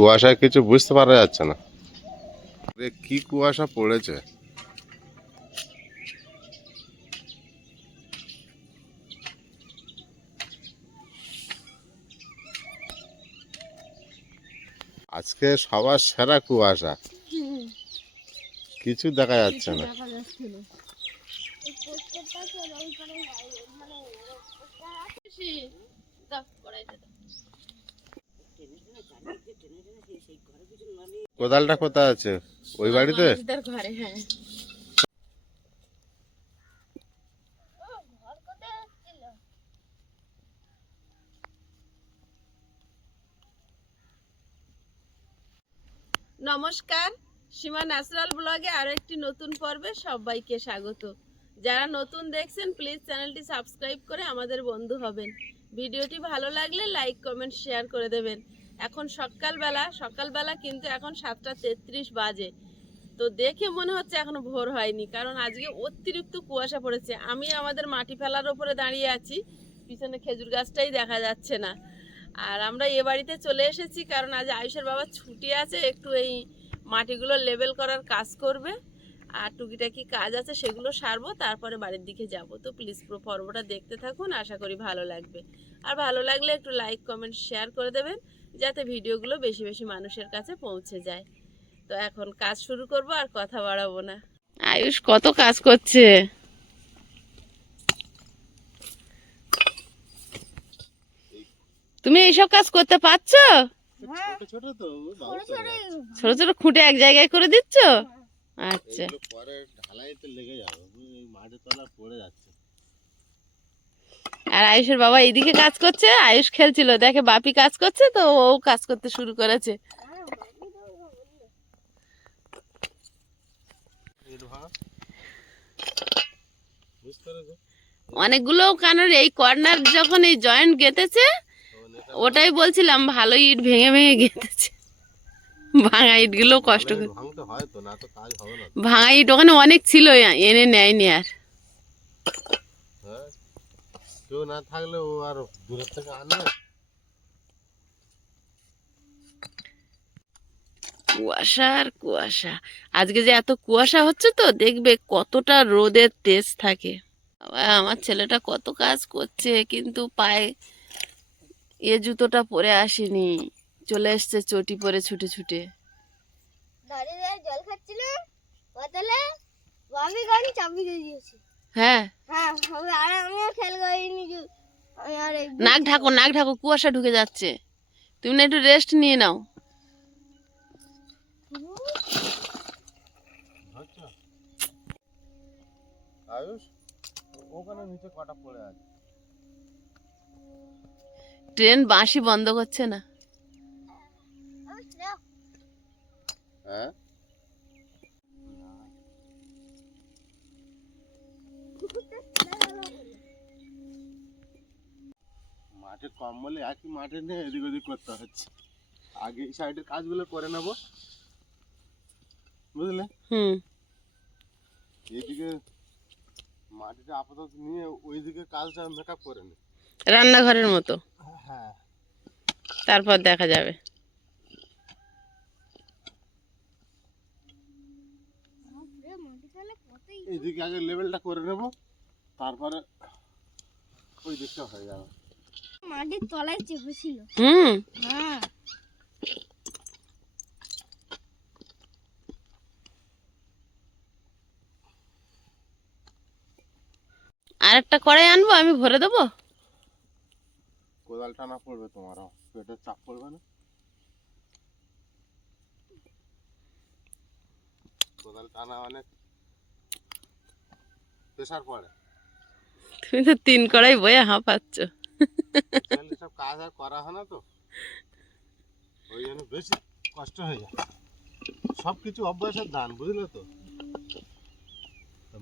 কুয়াশায় কিছু বুঝতে পারা যাচ্ছে না। কি কুয়াশা পড়েছে! আজকে সবার সেরা কুয়াশা, কিছু দেখা যাচ্ছে না। কোদালটা কোথায় আছে? ওই বাড়িতে? ঘরে। হ্যাঁ, নমস্কার, সীমা ন্যাচারাল ব্লগে আরো একটি নতুন পর্বে সবাইকে স্বাগত। যারা নতুন দেখছেন প্লিজ চ্যানেলটি সাবস্ক্রাইব করে আমাদের বন্ধু হবেন। ভিডিওটি ভালো লাগলে লাইক কমেন্ট শেয়ার করে দেবেন। এখন সকালবেলা কিন্তু এখন 7:33 বাজে। তো দেখে মনে হচ্ছে এখনো ভোর হয়নি, কারণ আজকে অতিরিক্ত কুয়াশা পড়েছে। আমি আমাদের মাটি ফেলার ওপরে দাঁড়িয়ে আছি, পিছনে খেজুর গাছটাই দেখা যাচ্ছে না। আর আমরা এ বাড়িতে চলে এসেছি কারণ আজ আয়ুষের বাবা ছুটি আছে, একটু এই মাটিগুলো লেবেল করার কাজ করবে আর টুকিটাকি কাজ আছে সেগুলো সারবো, তারপরে বাড়ির দিকে যাব। তো প্লিজ পুরো পর্বটা দেখতে থাকুন, আশা করি ভালো লাগবে। আর ভালো লাগলে একটু লাইক কমেন্ট শেয়ার করে দেবেন, যাতে ভিডিওগুলো বেশি বেশি মানুষের কাছে পৌঁছে যায়। তো এখন কাজ শুরু করব, আর কথা বাড়াবো না। আয়ুষ কত কাজ করছে! তুমি এইসব কাজ করতে পারছো? ছোট ছোট খুঁটে এক জায়গায় করে দিচ্ছ? আচ্ছা। আর আয়ুষের বাবা এইদিকে কাজ করছে, আয়ুষ খেলছিল, দেখে বাপি কাজ করছে তো ও কাজ করতে শুরু করেছে। অনেকগুলো কারণ এই কর্নার যখন এই জয়েন্ট গেঁথেছে, ওটাই বলছিলাম ভালো ইট ভেঙে ভেঙে গেঁথেছে। ভাঙা ইট গুলো কষ্ট করে, ভাঙা ইট ওখানে অনেক ছিল, এনে নেয়নি আর। কেউ না থাকলে ও আর দূরের থেকে আনবে। কুয়াশা আর কুয়াশা, আজকে যে এত কুয়াশা হচ্ছে তো দেখবে কতটা রোদের তেজ থাকে। আমার ছেলেটা কত কাজ করছে, কিন্তু পায়ে জুতোটা পরে আসেনি, চলে এসছে চটি পরে ছুটে ছুটে। জল খাচ্ছিল, হ্যাঁ নাক ঢাকো, নাক ঢাকো, কুয়াশা ঢুকে যাচ্ছে। তুমি না একটু রেস্ট নিয়ে নাও। আয়ুষ, ওখানে নিচে কটা পড়ে আছে। ট্রেন বাঁশি বন্ধ করছে না। হ্যাঁ, মাঠে কম বলে একই মাঠে নিয়ে এদিক ওদিক করতে হচ্ছে। আগে এই সাইডের কাজগুলো করে নেব, বুঝলে? এইদিকে মাটিটা আপাতত নিয়ে ওইদিকে কাজটা মেকআপ করে নে, রান্নাঘরের মতো। হ্যাঁ, তারপর দেখা যাবে। এইদিকে আগে লেভেলটা করে নেব, তারপরে ওই দিকটা হয়ে যাবে। মাটির তলায় চেপেছিল। হ্যাঁ, আর একটা কড়াই আনবো, আমি ভরে দেবো। কোদাল টানা পড়বে, তোমারও পেটের চাপ পড়বে না। কোদাল টানা অনেক প্রেসার পড়ে। তুমি তো 3 কড়াই বয়ে হাঁপাচ্ছ। সব কাজ আর করা হয় না তো, ওই জন্য বেশি কষ্ট হয়ে যায়। সব কিছু অভ্যাসের দান, বুঝলে তো?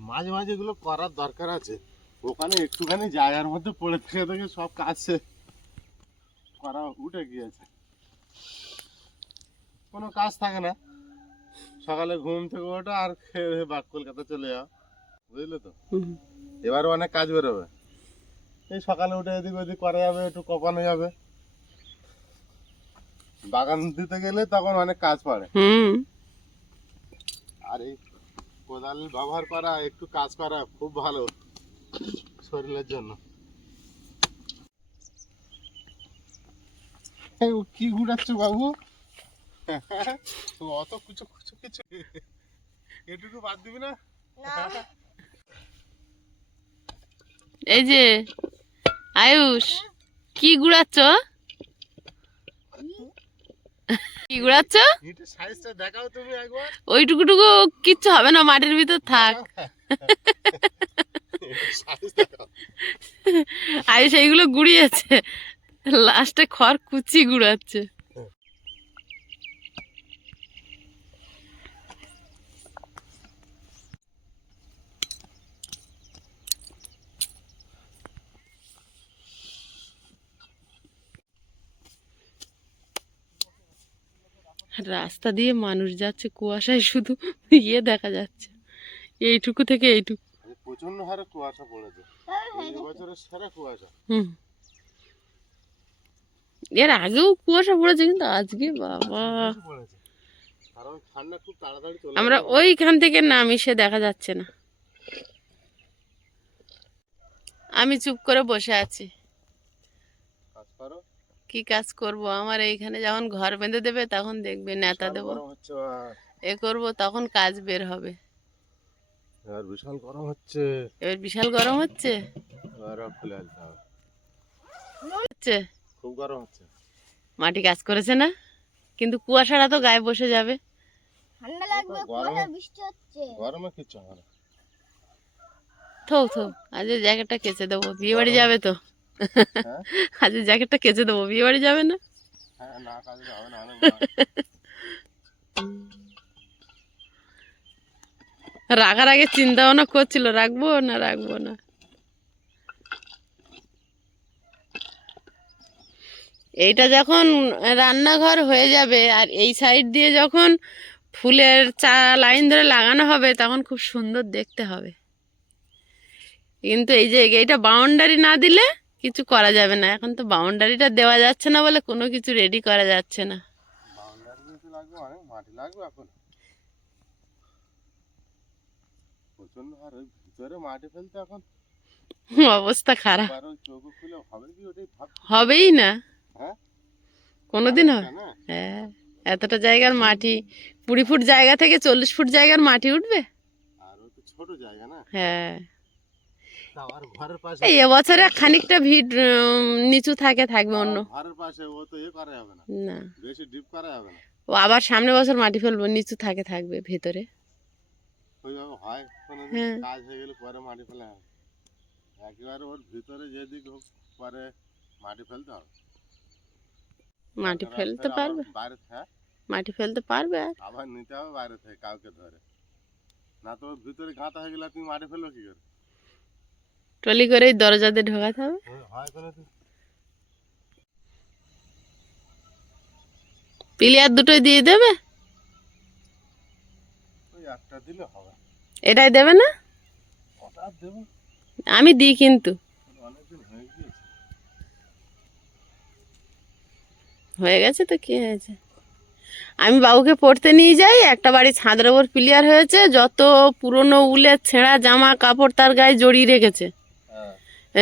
মাঝে মাঝে এগুলো করার দরকার আছে। ওখানে একটুখানি জায়গার মধ্যে পড়ে থেকে থেকে সব কাজ করা উঠে গিয়েছে, কোনো কাজ থাকে না। সকালে ঘুম থেকে ওঠা আর খেয়ে বাক কলকাতা চলে যাও, বুঝলে তো? এবারে অনেক কাজ বেরোবে। এই সকালে উঠে এদিক ওদিক করা যাবে, একটু কপানো যাবে, বাগান দিতে গেলে তখন অনেক কাজ পড়ে। আর এই কোদাল ব্যবহার করা, একটু কাজ করা খুব ভালো শরীরের জন্য। কি ঘুরাচ্ছ বাবু? অত কিছু কিছু কিছু এটুকু বাদ দিবি না? এই যে আয়ুষ, কি গুড়াচ্ছ? কি গুড়াচ্ছ? এটা সাইজটা দেখাও তুমি একবার। ওইটুকুটুকু কিচ্ছু হবে না, মাটির ভিতর থাক। সাইজ দেখাও। আয়ুষ এইগুলো গুড়িয়েছে, লাস্টে খড় কুচি গুড়াচ্ছে। রাস্তা দিয়ে মানুষ যাচ্ছে, কুয়াশায় শুধু ইয়ে দেখা যাচ্ছে, এইটুকু থেকে এইটুকু। প্রচন্ড হারে কুয়াশা পড়েছে, এই বছরের সেরা কুয়াশা। এর আগেও কুয়াশা পড়েছে, কিন্তু আজকে বাবা পড়েছে, কারণ ঠান্ডা খুব তাড়াতাড়ি চলে আমরা ওইখান থেকে নামি, সে দেখা যাচ্ছে না। আমি চুপ করে বসে আছি। কাজ করো। কি কাজ করব? আমার এইখানে যখন ঘর বেঁধে দেবে তখন দেখবে, নেতা দেবো, গরম হচ্ছে, এ করব, তখন কাজ বের হবে। আর বিশাল গরম হচ্ছে, এবার বিশাল গরম হচ্ছে, গরম ফেলে আনতে হবে। হচ্ছে খুব গরম হচ্ছে। মাটি কাজ করেছে না, কিন্তু কুয়াশাটা তো গায়ে বসে যাবে। ঠান্ডা লাগবে, কুয়াশা বৃষ্টি হচ্ছে। গরমে কিচ্ছু হবে না। থো থো, আজ জ্যাকেটটা কেচে দেবো, বিয়ে বাড়ি যাবে তো। হ্যাঁ? আজ জ্যাকেটটা কেচে দেবো, বিয়ে বাড়ি যাবে না। হ্যাঁ, না কাজে হবে না, অনেক রাখার আগে চিন্তা ভাবনা করছিল, রাখবো না রাখবো না। এইটা যখন রান্নাঘর হয়ে যাবে আর এই সাইড দিয়ে যখন ফুলের লাইন ধরে লাগানো হবে, তখন খুব সুন্দর দেখতে হবে। কিন্তু এই যে এইটা বাউন্ডারি না দিলে কিছু করা যাবে না। এখন তো বাউন্ডারিটা দেওয়া যাচ্ছে না বলে কোনো কিছু রেডি করা যাচ্ছে না। বাউন্ডারি দিতে লাগবে, অনেক মাটি লাগবে। এখন প্রচন্ড হারে ভিতরে মাটি ফেলতে এখন অবস্থা খারাপ, চোখ খুলে হবে কি, ওটাই ভাব। হবেই না, হ্যাঁ, কোনোদিন হবে? হ্যাঁ, এতটা জায়গার মাটি, 20 ফুট জায়গা থেকে 40 ফুট জায়গার মাটি উঠবে। আর ও তো ছোট জায়গা না। হ্যাঁ, আর ঘরের পাশে এই এবছরে খানিকটা ভিড় নিচু থাকবে অন্য। ঘরের পাশে ও তো করা যাবে না, না বেশি ডিপ করা যাবে না। ও আবার সামনে বছর মাটি ফেলবো, নিচু থাকবে ভেতরে। ওইভাবে হয় কোনোদিন, হ্যাঁ। কাজ হয়ে গেলে পরে মাটি ফেলা হবে। একেবারে ওর ভিতরে যেদিক হোক পরে মাটি ফেলতে হবে। মাটি ফেলতে পারবে? বাইরে, হ্যাঁ, মাটি ফেলতে পারবে। আর আবার নিতে হবে বাইরে থেকে কাউকে ধরে, না তো ওর ভিতরে গাঁথা হয়ে গেলে তুমি মাটি ফেলবে কি করে? ট্রলি করেই দরজা দিয়ে ঢোকাতে হবে। হয় কোনোদিন। পিলিয়ার দুটোই দিয়ে দেবে, ওই একটা দিলে হবে। এটাই দেবে না? ওটা দেবো, আমি দিই, কিন্তু অনেকদিন হয়ে গিয়েছে। হয়ে গেছে তো কি হয়েছে। আমি বাবুকে পড়তে নিয়ে যাই, একটা বাড়ি ছাদের ওপর পিলিয়ার হয়েছে, যত পুরনো উলের ছেঁড়া জামা কাপড় তার গায়ে জড়িয়ে রেখেছে,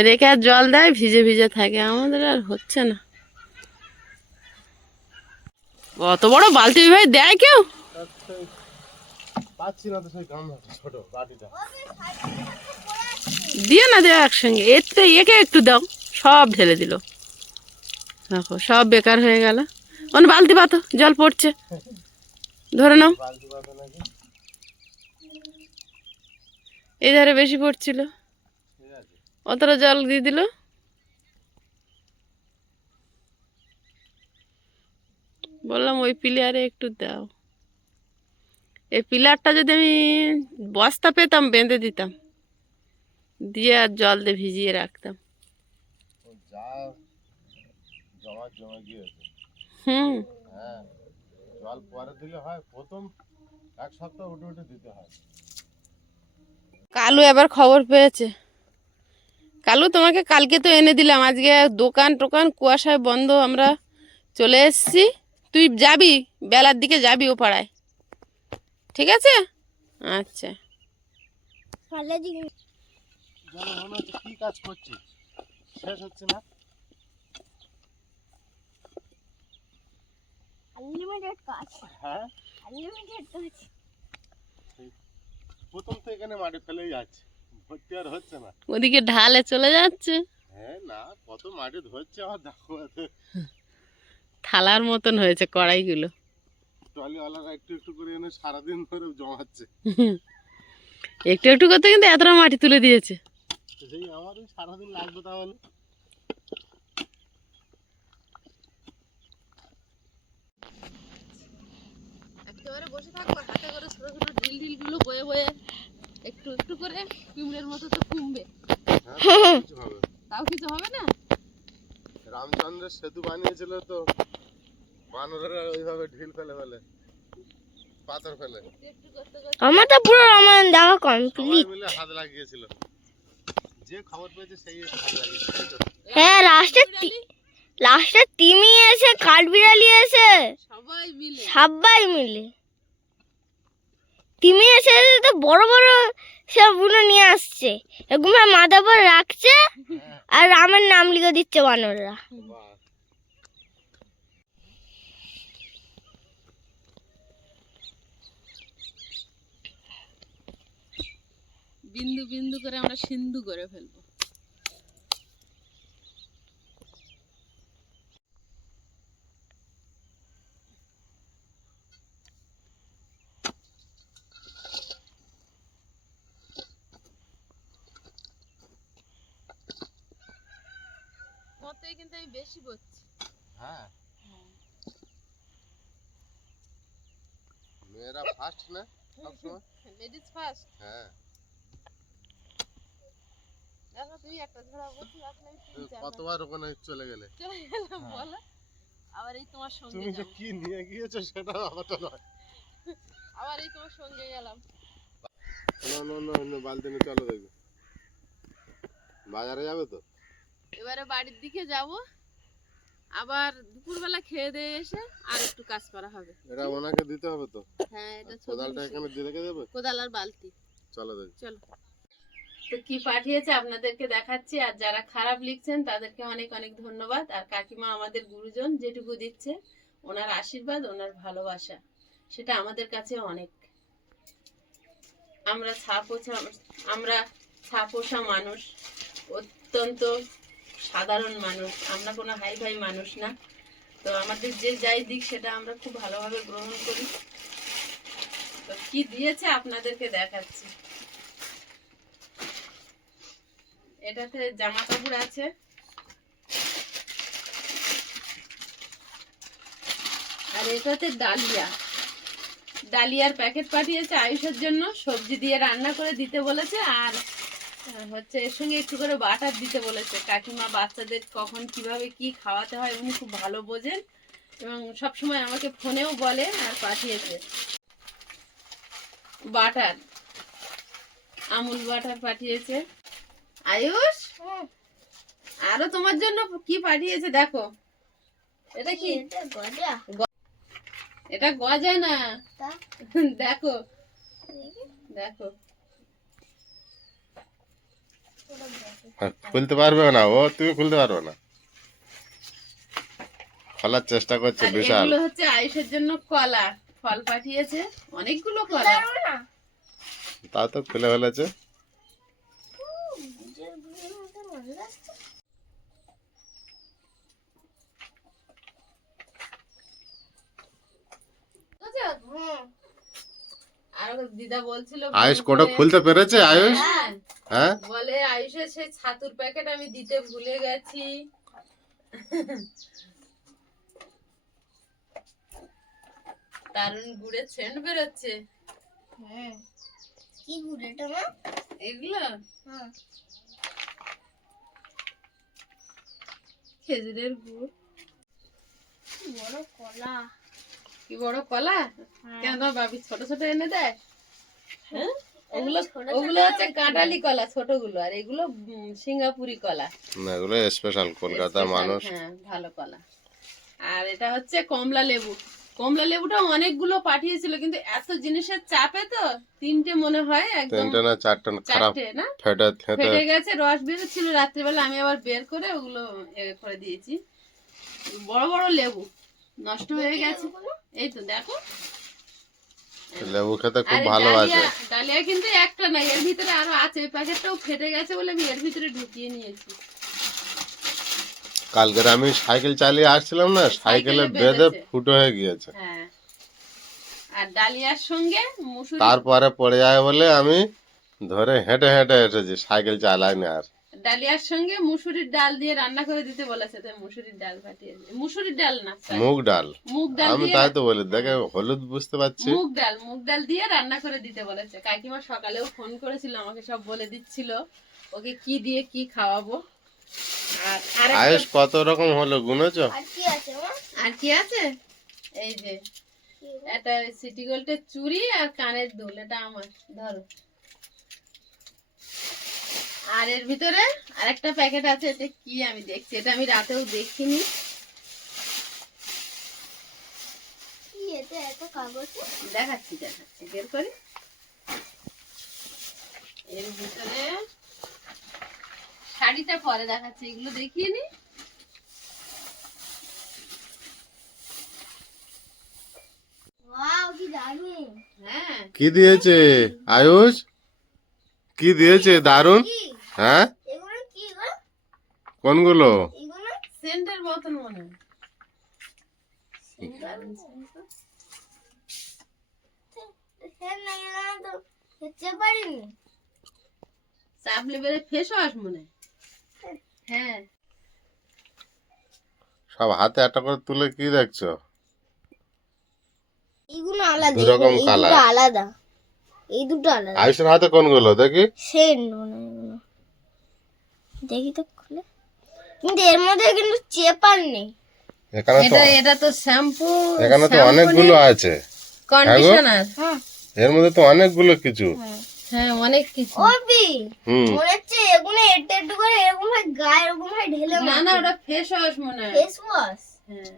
রেখে আর জল দেয়, ভিজে ভিজে থাকে। আমাদের আর হচ্ছে না। অত বড় বালতি ভাই দেয় কেউ? পাচ্ছি না তো সেই গামলাটা, ছোট বাটিটা। দিয়ে না দেয় একসঙ্গে, এতে একে একটু দাও, সব ঢেলে দিল। দেখো সব বেকার হয়ে গেল। অন্য বালতি পাতো, জল পড়ছে, ধরে নাও। বালতি পাতা নাকি? এই ধারে বেশি পড়ছিল, ঠিক আছে। অতটা জল দিয়ে দিল। বললাম ওই পিলারে একটু দাও। এই পিলারটা যদি আমি বস্তা পেতাম, বেঁধে দিতাম, দিয়ে আর জল দিয়ে ভিজিয়ে রাখতাম। ও যা জমা গিয়েছে। হ্যাঁ, জল পরে দিলে হয়, প্রথম এক সপ্তাহ উঠে উঠে দিতে হয়। কালু এবার খবর পেয়েছে। কালু, তোমাকে কালকে তো এনে দিলাম, আজকে দোকান টোকান কুয়াশায় বন্ধ, আমরা চলে এসেছি, তুই যাবি, বেলার দিকে যাবি ও পাড়ায়, ঠিক আছে? আচ্ছা। ভালো দিন যেন মনে হচ্ছে কি কাজ করছি, শেষ হচ্ছে না। আনলিমিটেড কাজ, হ্যাঁ, আনলিমিটেড কাজ। প্রথম তো এখানে মাটি ফেলেই যাচ্ছে, ভর্তি আর হচ্ছে না। ওদিকে ঢালে চলে যাচ্ছে, হ্যাঁ না, কত মাটি ধরছে আমার দেখো। থালার মতন হয়েছে কড়াইগুলো। ট্রলিওয়ালারা একটু একটু করে এনে সারাদিন ধরে জমাচ্ছে। একটু একটু করতে কিন্তু এতটা মাটি তুলে দিয়েছে। তো সেই আমার ওই সারাদিন লাগবে তাহলে। একেবারে বসে থাকবো, হাতে করে ছোট ছোট ঢিল গুলো বয়ে বয়ে একটু একটু করে কুমড়ের মতো তো কমবে, হ্যাঁ, কিছু হবে। তাও কিছু হবে না। রামচন্দ্রের সেতু বানিয়েছিল তো বানরেরা ওইভাবে ঢিল ফেলে ফেলে, পাথর ফেলে, একটু একটু করতে করতে আমার তো পুরো রামায়ণ দেখা সবাই কমপ্লিট। মিলে হাত লাগিয়েছিল। যে খবর পেয়েছে সেই এসে হাত লাগিয়েছে, তাই তো? হ্যাঁ, লাস্টে তিমি এসে কাঠবিড়ালি এসে সবাই মিলে সবাই মিলে তিমি এসে তো বড় বড় সবগুলো নিয়ে আসছে, এগুলো মাথার উপর রাখছে আর রামের নাম লিখে দিচ্ছে বানররা। বাহ। বিন্দু বিন্দু করে আমরা সিন্ধু করে ফেলবো। মতে কিন্তু আমি বেশি করছি। হ্যাঁ, মেয়েরা ফার্স্ট না সবসময়। Ladies first. হ্যাঁ, দেখো তুই একটা ঝোড়া বলছি, আপনি তুমি কতবার ওখানে চলে গেলে। চলে গেলাম বলো। আবার এই তোমার সঙ্গে তুমি যে যাবো, কি নিয়ে গিয়েছো সেটা আমারটা নয়। আবার এই তোমার সঙ্গে গেলাম। না, বালতি নিয়ে চলো, দেখবে বাজারে যাবে তো। এবারে বাড়ির দিকে যাব, আবার দুপুরবেলা খেয়ে দিয়ে এসে আর একটু কাজ করা হবে। এটা ওনাকে দিতে হবে তো। হ্যাঁ, এটা আর কোদালটা এখানে দিয়ে রেখে দেবে। কোদাল আর বালতি। চলো দেখি। চলো। তো কি পাঠিয়েছে আপনাদেরকে দেখাচ্ছি, আর যারা খারাপ লিখছেন তাদেরকে অনেক অনেক ধন্যবাদ। আর কাকিমা আমাদের গুরুজন যেটুকু দিচ্ছে, ওনার আশীর্বাদ, ওনার ভালোবাসা, সেটা আমাদের কাছে অনেক। আমরা ছাপোষা মানুষ, অত্যন্ত সাধারণ মানুষ, আমরা কোনো হাই ফাই মানুষ না। তো আমাদের যে যাই দিক সেটা আমরা খুব ভালোভাবে গ্রহণ করি। তো কি দিয়েছে আপনাদেরকে দেখাচ্ছি। এটাতে জামা কাপড় আছে, আর এটাতে ডালিয়ার প্যাকেট পাঠিয়েছে আয়ুষের জন্য, সবজি দিয়ে রান্না করে দিতে বলেছে। আর হচ্ছে এর সঙ্গে একটু করে বাটার দিতে বলেছে। কাকিমা বাচ্চাদের কখন কিভাবে কি খাওয়াতে হয় উনি খুব ভালো বোঝেন, এবং সবসময় আমাকে ফোনেও বলে। আর পাঠিয়েছে বাটার, আমুল বাটার পাঠিয়েছে আয়ুষ। আরো তোমার জন্য কি পাঠিয়েছে দেখো। এটা কি? এটা গজা না, দেখো দেখো। খুলতে পারবে না ও, তুমি খুলতে পারবে না। খোলার চেষ্টা করছে আর বিশাল। এগুলো হচ্ছে আয়ুষের জন্য কলা, ফল পাঠিয়েছে, অনেকগুলো কলা। তা তো খুলে ফেলেছে। আর দিদা বলছিল আয়ুষ কোটা খুলতে পেরেছে আয়ুষ। হ্যাঁ, হ্যাঁ, বলে আয়ুষের সেই ছাতুর প্যাকেট আমি দিতে ভুলে গেছি। দারুন গুড়ের সেন্ট বেরোচ্ছে। কি গুড় এটা মা? এগুলো হ্যাঁ, খেজুরের গুড়। বড় কলা। কি বড় কলা? কেন তোমার বাবি ছোট ছোট এনে দেয়? হ্যাঁ, ওগুলো হচ্ছে কাঁঠালি কলা ছোটগুলো, আর এগুলো সিঙ্গাপুরি কলা। না এগুলো স্পেশাল কলকাতার মানুষ। হ্যাঁ, ভালো কলা। আর এটা হচ্ছে কমলা লেবু। কমলা লেবুটা অনেকগুলো পাঠিয়েছিল, কিন্তু এত জিনিসের চাপে তো 3টে মনে হয় একদম, 3টে না 4টে খারাপ 4টে না ফেটে ফেটে গেছে। রস বেরোচ্ছিল রাত্রিবেলা, আমি আবার বের করে ওগুলো করে দিয়েছি। বড় বড় লেবু নষ্ট হয়ে গেছে। এই তো দেখো, লেবু খেতে খুব আর ভালোবাসে। ডালিয়া কিন্তু একটা নাই, এর ভিতরে আরো আছে। এই প্যাকেটটাও ফেটে গেছে বলে আমি এর ভিতরে ঢুকিয়ে নিয়েছি। কালকে আমি সাইকেল চালিয়ে আসছিলাম না, সাইকেলে বেঁধে ফুটো হয়ে গিয়েছে। হ্যাঁ, আর ডালিয়ার সঙ্গে মুসুরি, তারপরে পড়ে যায় বলে আমি ধরে হেঁটে হেঁটে এসেছি, সাইকেল চালাইনি আর। ডালিয়ার সঙ্গে মুসুরির ডাল দিয়ে রান্না করে দিতে বলেছে, তাই মুসুরির ডাল পাঠিয়েছে। মুসুরির ডাল না, মুগ ডাল। মুগ ডাল আমি দিয়ে, তাই তো বলি, দেখে হলুদ বুঝতে পারছি। মুগ ডাল দিয়ে রান্না করে দিতে বলেছে। কাকিমা সকালেও ফোন করেছিল, আমাকে সব বলে দিচ্ছিল ওকে কি দিয়ে কি খাওয়াবো। আর আয়ুষ কত রকম হলো গুনেছো? আর কি আছে মা? আর কি আছে, এই যে এটা সিটি গোল্ডের চুড়ি আর কানের দুল, এটা আমার, ধরো। আর এর ভিতরে আরেকটা প্যাকেট আছে, এটা কি আমি দেখছি, এটা আমি রাতেও দেখিনি। কি এটা এত কাগজ? দেখাচ্ছি বের করি। এর ভিতরে শাড়িটা পরে দেখাচ্ছি, এগুলো দেখিয়ে নি। ওয়াও কি দারুণ! হ্যাঁ, কি দিয়েছে আয়ুষ? কি দিয়েছে দারুন? কি হ্যাঁ, এগুলো কি গো? কোনগুলো? এগুলো সেন্টের বোতল মনে হয়। সেন না গেলাম তো খেতে পারিনি। চাপ লেবেলে ফেস ওয়াশ মনে হয়। হ্যাঁ, সব হাতে একটা করে তুলে কি দেখছো? এগুলো আলাদা, দু রকম এই কালার। দুটো আলাদা, এই দুটো আলাদা। আয়ুষের হাতে কোনগুলো দেখি? সেন মনে হয় এগুলো। দেখি তো খুলে, কিন্তু এর মধ্যে কিন্তু চেপার নেই। এখানে তো এটা তো শ্যাম্পু, এখানে তো অনেকগুলো আছে। কন্ডিশনার। হ্যাঁ এর মধ্যে তো অনেকগুলো কিছু। হ্যাঁ, অনেক কিছু। ওবি হুম, মনে হচ্ছে এগুলো একটু একটু করে এরকম ভাবে গায়ে এরকম ভাবে ঢেলে না না, ওটা ফেস ওয়াশ মনে হয়। Face wash. হ্যাঁ,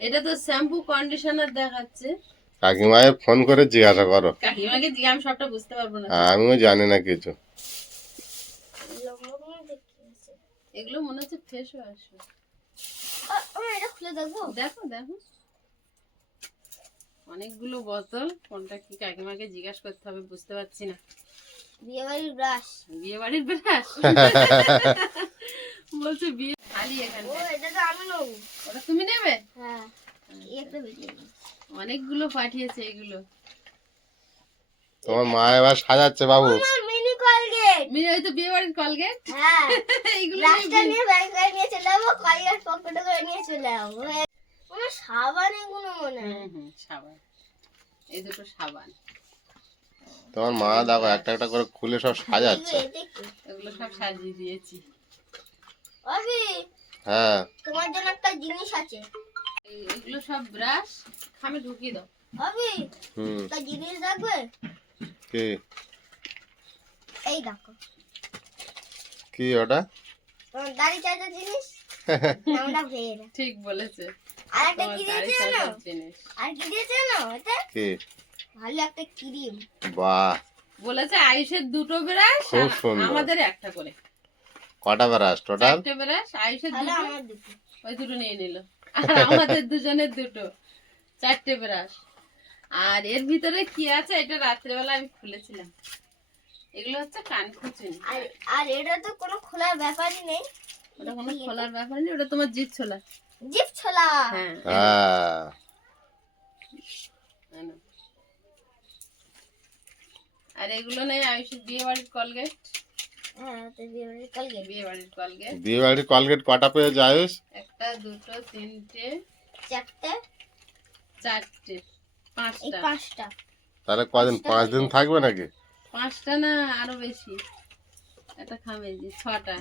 এটা তো শ্যাম্পু কন্ডিশনার দেখাচ্ছে। কাকিমায় ফোন করে জিজ্ঞাসা করো। কাকিমাকে জিজ্ঞাসা, আমি সবটা বুঝতে পারবো না। আমিও জানি না কিছু। এগুলো মনে হচ্ছে ফেস ওয়াশ। এটা খুলে দেখবো। দেখো দেখো, অনেকগুলো বোতল, কোনটা কি কাকিমাকে জিজ্ঞাসা করতে হবে, বুঝতে পারছি না। বিয়ে বাড়ির ব্রাশ। বিয়ে বাড়ির ব্রাশ বলছে বিয়ে খালি ও এখানে। এটা তো আমি নেবো। ওটা তুমি নেবে? হ্যাঁ এই একটা বেরিয়ে গেল। অনেকগুলো পাঠিয়েছে এগুলো। তোমার মা এবার সাজাচ্ছে বাবু। আমার মিনি কলগেট। মিনি, ওই তো বিয়ে বাড়ির কলগেট। হ্যাঁ এইগুলো ব্রাশটা নিয়ে ব্যাগ করে নিয়ে চলে যাবো, কলগেট পকেটে করে নিয়ে চলে যাবো। আমার সাবান এগুলো মনে হয়। সাবান, এই দুটো সাবান। তোমার মা দেখো একটা একটা করে খুলে সব সাজাচ্ছে। এটা কি? এগুলো সব সাজিয়ে দিয়েছি। অভি হ্যাঁ, তোমার জন্য একটা জিনিস আছে। এগুলো সব ব্রাশ, খামে ঢুকিয়ে দাও। অভি হুম, একটা জিনিস দেখবে? কি এই দেখো, কি ওটা? তোমার দাড়ি চাচার জিনিস। নামটা ভেয়ে না। ঠিক বলেছে। আর একটা তোমার কি দাড়ি দিয়েছে জানো? সাজার জিনিস। আর কি দিয়েছে জানো এটা? কি? ভালো একটা ক্রিম। বাহ, বলেছে আয়ুষের দুটো ব্রাশ, খুব সুন্দর। আমাদের একটা করে। কটা ব্রাশ টোটাল? 4টে ব্রাশ, আয়ুষের তাহলে দুটো, আমার দুটো। ওই দুটো নিয়ে নিল। আর আমাদের দুজনের দুটো, 4টে ব্রাশ। আর এর ভিতরে কি আছে, এটা রাত্রেবেলা আমি খুলেছিলাম। এগুলো হচ্ছে কান খুচুনি। আর আর এটা তো কোনো খোলার ব্যাপারই নেই। ওটা কোনো খোলার ব্যাপার নেই, ওটা তোমার জিভ ছোলা। জিপ ছোলা। হ্যাঁ, হ্যাঁ, আনো। আর এগুলো নেই আয়ুষের বিয়ে বাড়ির কলগেট। হ্যাঁ তো বিয়ে বাড়ির কলগেট। বিয়ে বাড়ির কলগেট বিয়ে বাড়ির কলগেট কটা পেয়েছে আয়ুষ? একটা, দুটো, তিনটে, চারটে, চারটে, এই পাঁচটা। পাঁচটা। তাহলে কদিন, 5 দিন থাকবে নাকি? পাঁচটা না আরো বেশি, একটা খামে যে 6টা।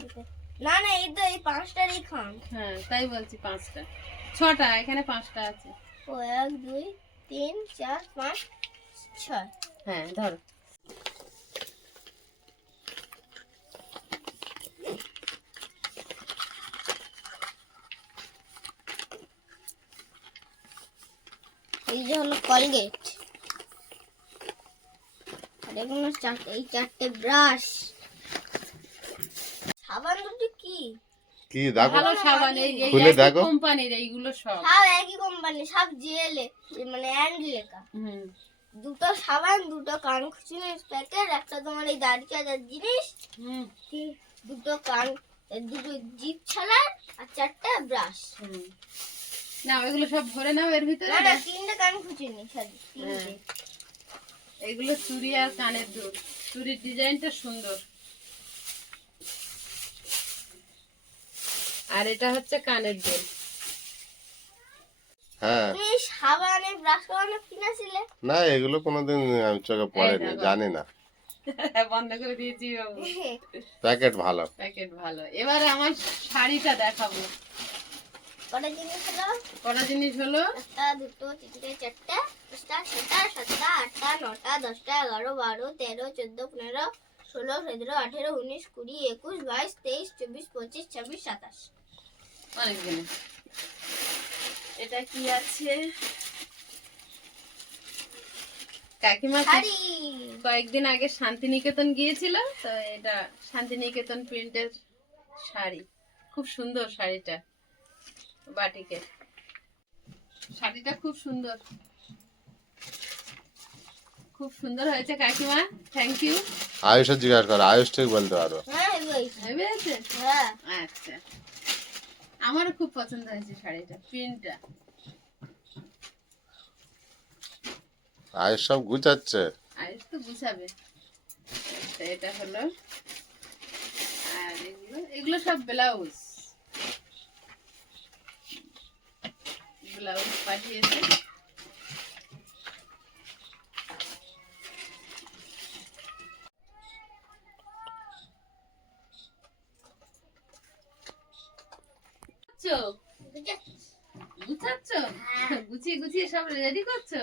না না এই তো এই পাঁচটারই খাম। হ্যাঁ, তাই বলছি 5টা, 6টা, এখানে 5টা আছে। ও 1 2 3 4 5 6। হ্যাঁ, ধরো। এই যে হলো কলগেট, আর এগুলো এই 4টে ব্রাশ। সাবান দুটো কি? কি দেখো ভালো সাবান, এই খুলে দেখো। কোম্পানির এইগুলো সব। সব একই কোম্পানি, সব জেল মানে অ্যান্ড লেখা। দুটো সাবান, দুটো কানখুচিনির প্যাকেট, একটা তোমার এই দাড়ি চাঁদার জিনিস, দুটো দুটো জিপ ছাড়ার, আর 4টা ব্রাশ। না এগুলো সব ভরে নাও এর ভিতরে। না 3টে কানখুচিনি, সরি 3টে। এগুলো চুড়ি আর কানের দুল। চুড়ির ডিজাইনটা সুন্দর, আর এটা হচ্ছে কানের দুল। হ্যাঁ তুমি সাবানে ব্রাশ করানো কিনেছিলে? না এগুলো কোনোদিন আমি চোখে পড়েনি, জানি না। বন্ধ করে দিয়েছি বাবু। প্যাকেট ভালো। প্যাকেট ভালো। এবারে আমার শাড়িটা দেখাবো। কটা জিনিস হলো? কটা জিনিস হলো? 1টা 2টো 3টে 4টে 5টা 6টা 7টা 8টা 9টা 10টা 11 12 13 14 15 16 17 18 19 20 21 22 23 24 25 26 27। অনেক জিনিস। এটা কি আছে? কাকিমা শাড়ি। কয়েকদিন আগে শান্তিনিকেতন গিয়েছিল, তো এটা শান্তিনিকেতন প্রিন্টের শাড়ি। খুব সুন্দর শাড়িটা, বাটিকের শাড়িটা খুব সুন্দর, খুব সুন্দর হয়েছে কাকিমা, থ্যাংক ইউ। আয়ুষের জিজ্ঞাসা করো, আয়ুষ ঠিক বলতে পারবো। হ্যাঁ হেভি আছে? হ্যাঁ আচ্ছা, আমারও খুব পছন্দ হয়েছে শাড়িটা, প্রিন্টটা। আয়ুষ সব গুছাচ্ছে। আয়ুষ তো গুছাবে। আচ্ছা, এটা হলো, আর এগুলো সব ব্লাউজ। ব্লাউজ পাঠিয়েছে। গুছাচ্ছ? গুছিয়ে গুছিয়ে সব রেডি করছো,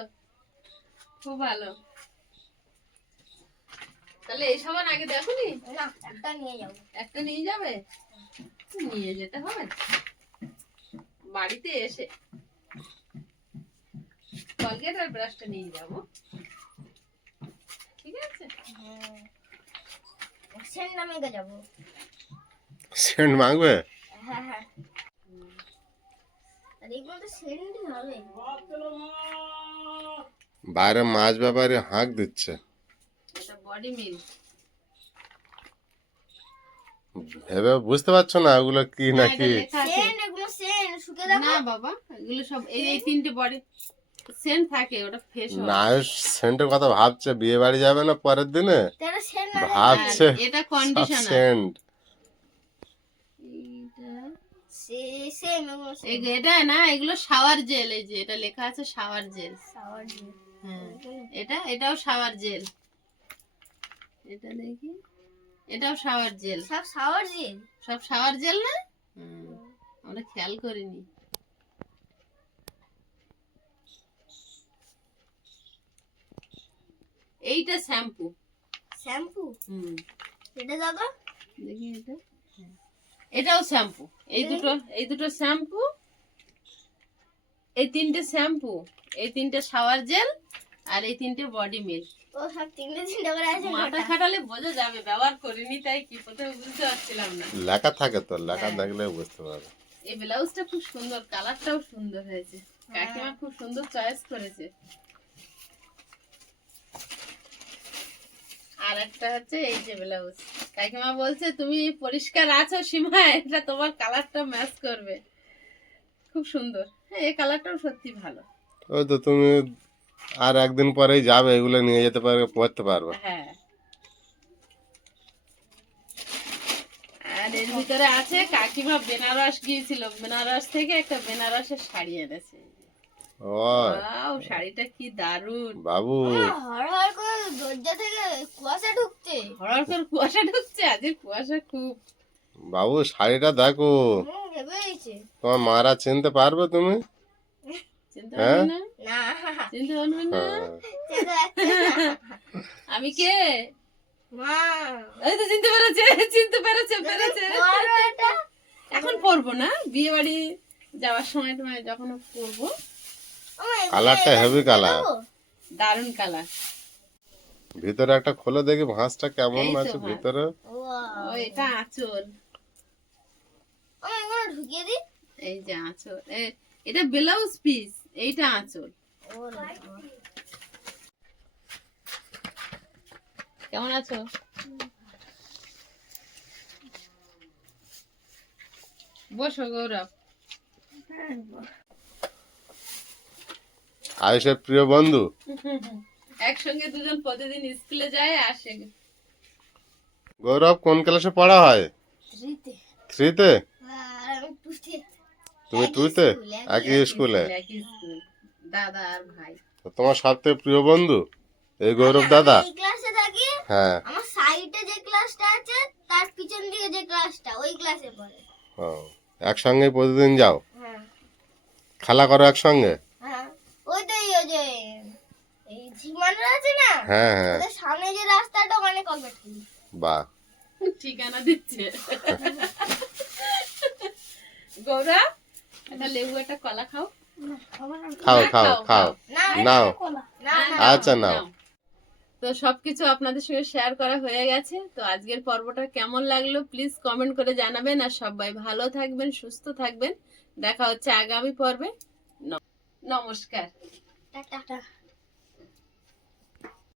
খুব ভালো। তাহলে এই সাবান আগে দেখোনি? না একটা নিয়ে যাবো। একটা নিয়ে যাবে? নিয়ে যেতে হবে বাড়িতে এসে। কলগেট আর ব্রাশটা নিয়ে যাবো, ঠিক আছে? সেন্ট নামে যাবো। সেন্ট মাগবে? হ্যাঁ হ্যাঁ, আর এগুলো তো সেন্টই হবে। বাইরে মাছ ব্যাপারে হাঁক দিচ্ছে। এটা বডি মিল। ভেবে বুঝতে পারছো না ওগুলো কি নাকি? সেন্ট, এগুলো সেন্ট, শুকে দেখো। না বাবা, এগুলো সব এই তিনটে বডি সেন্ট থাকে, ওটা ফেস না আয়ুষ সেন্টের কথা ভাবছে, বিয়ে বাড়ি যাবে না পরের দিনে, তাহলে সেন্ট না ভাবছে এটা সব কন্ডিশনার। সেন্ট। সেম এটা না, এগুলো শাওয়ার জেল। এই যে এটা লেখা আছে শাওয়ার জেল। সাওয়ার। হ্যাঁ, এটাও শাওয়ার জেল। এটা দেখি, এটাও শাওয়ার জেল। সব সাওয়ার জেল। সব শাওয়ার জেল না? আমরা খেয়াল করিনি। এইটা শ্যাম্পু। শ্যাম্পু? এটা দাদা দেখি, এটাও শ্যাম্পু। এই দুটো শ্যাম্পু, এই তিনটে শ্যাম্পু, এই তিনটে শাওয়ার জেল, আর এই তিনটে বডি মিল। ও সব তিনটে করে আছে। মাথা খাটালে বোঝা যাবে, ব্যবহার করিনি তাই কি প্রথমে বুঝতে পারছিলাম না। লেখা থাকে তো, লেখা দেখলে বুঝতে পারবে। এই ব্লাউজটা খুব সুন্দর, কালারটাও সুন্দর হয়েছে। কাকিমা খুব সুন্দর চয়েস করেছে। আর একটা হচ্ছে এই যে ব্লাউজ, কাকিমা বলছে তুমি পরিষ্কার আছো সীমা, এটা তোমার কালারটা ম্যাচ করবে, খুব সুন্দর। হ্যাঁ, এই কালারটাও সত্যি ভালো। ওই তো তুমি আর একদিন পরেই যাবে, এগুলো নিয়ে যেতে পারবে, পড়তে পারবে। হ্যাঁ, আর এর ভিতরে আছে, কাকিমা বেনারস গিয়েছিল, বেনারস থেকে একটা বেনারসের শাড়ি এনেছে। ও ওয়াও, শাড়িটা কি দারুণ বাবু, হর হর করে দরজা থেকে কুয়াশা ঢুকছে। হঠাৎ করে কুয়াশা ঢুকছে, আজকে কুয়াশা খুব। বাবু শাড়িটা দেখো, ভেবে গেছে। তোমার মারা চিনতে পারবে তুমি? চিনতে পারবে না? না চিনতে পারবে না? হ্যাঁ। আমি কে? মা এই তো চিনতে পেরেছে, পেরেছে। বড় এটা। এখন পরবো না, বিয়ে বাড়ি যাওয়ার সময় তোমায় যখন পরবো কালারটা হেভি কালার। দারুন কালার। ভিতরে একটা খোলো দেখি ভাঁজটা কেমন এই তো আছে ভাঁজ। ভিতরে। ও এটা আঁচল। ঢুকিয়ে দিই। এই যে আঁচল, এটা ব্লাউজ পিস, এইটা আঁচল। কেমন আছো? বসো গৌরব। আয়ুষের প্রিয় বন্ধু। একসঙ্গে দুজন প্রতিদিন স্কুলে যায় আসে। গৌরব কোন ক্লাসে পড়া হয়? 3-তে? আর আমি টুতে। তুমি 2-তে? একই স্কুলে। একই স্কুল, দাদা আর ভাই। তো তোমার সবথেকে প্রিয় বন্ধু এই গৌরব দাদা? এই ক্লাসে থাকি। হ্যাঁ। আমার সাইডে যে ক্লাসটা আছে তার পিছন দিকে যে ক্লাসটা ওই ক্লাসে পড়ে। ও, একসঙ্গে প্রতিদিন যাও? হ্যাঁ খেলা করো একসঙ্গে? হ্যাঁ। ওই তো ওই যে এই ঝিমানরা আছে না, হ্যাঁ হ্যাঁ। ওদের সামনে যে রাস্তাটা ওখানে কলকাতা খেলি। বাহ। ঠিকানা দিচ্ছে। গৌরব, একটা লেবু একটা কলা খাও। খাও খাও খাও। নাও। আচ্ছা নাও। তো সবকিছু আপনাদের সঙ্গে শেয়ার করা হয়ে গেছে। তো আজকের পর্বটা কেমন লাগলো প্লিজ কমেন্ট করে জানাবেন। আর সবাই ভালো থাকবেন, সুস্থ থাকবেন। দেখা হচ্ছে আগামী পর্বে। নমস্কার। টাটা।